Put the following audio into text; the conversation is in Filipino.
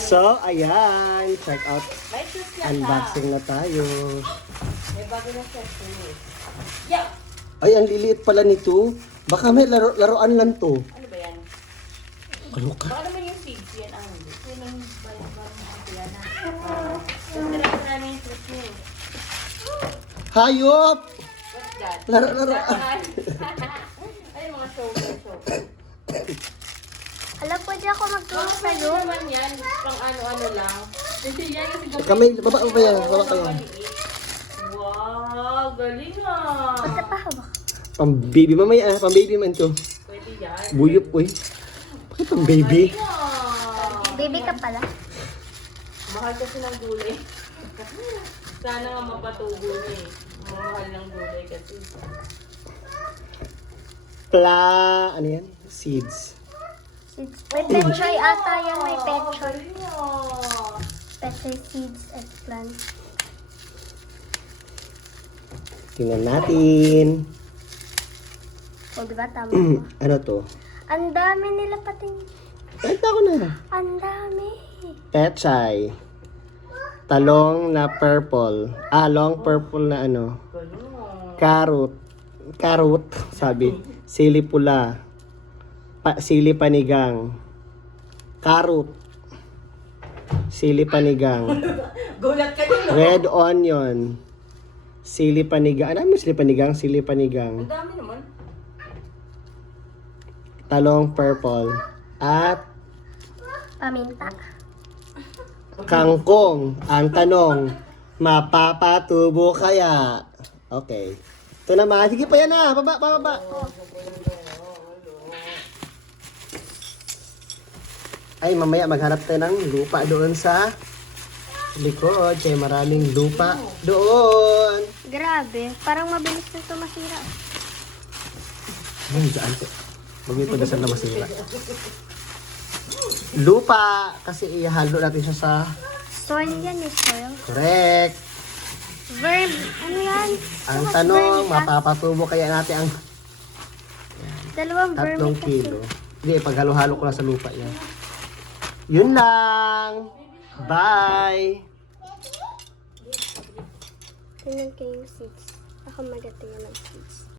So, ayan. Check out. May shoes na Unboxing na tayo. May bago na set Yeah! Ay, ang liliit pala nito. Baka may laruan lang to. Ano ba yan? Ano ka? Baka naman yung figs yan ang hindi. Yan ang bayan-bayan ng kuya na. Nagtira namin yung shoes niya. Hayop! What's that? Laruan. Ay, mga shoulder. Alam, pwede ako magtulong Mga sa'yo. pwede naman yan. Pang ano-ano lang. Kasi yan kasi gamit. Kamay, baba ba yan? Baba kayo. Wow, galing ah. Basta pa hawak. Pang baby mamaya, pang baby man to. Pwede yan. Buyop, uy. Bakit pang baby? Galing ah. Baby ka pala. Mahal kasi ng gulay. Sana nga mapatubo na eh. Mahal ng gulay kasi. Ano yan? Seeds. May petchoy ata yan. May petchoy. Galing ah. Petchoy seeds and plants. Tingnan natin. O, diba? Tama ko. Ano to? Ang dami nila pating. Kahit ako na. Ang dami. Pechay. Talong na purple. Long purple na ano. Galing ah. Carrot. Carrot, sabi. Sili pula. Sili panigang. Carrot. Sili panigang. Gulat ka din, no? Red onion. Sili panigang. Ano mo sili panigang? Sili panigang. Ang dami naman. Talong purple. At Paminta. kangkong. Ang tanong, mapapatubo kaya? Okay. Ito naman. Sige pa yan na. Baba. Ay, mamaya maghanap tayo ng lupa doon sa likod. Kaya maraming lupa doon. Grabe. Parang mabilis na ito masira. Ay, dyan. Huwag may pagdasal na masira. Lupa. Kasi ihalo natin siya sa Soil yan eh, soil. correct. Verb. Ano yan? Ang Tapos tanong, vermica. mapapatubo kaya natin ang Dalawang 3 vermica. kilo. Hindi, paghalo-halo ko lang sa lupa yan. Yun lang. Bye. Tingnan kayo yung seeds. Ako magating ng seeds.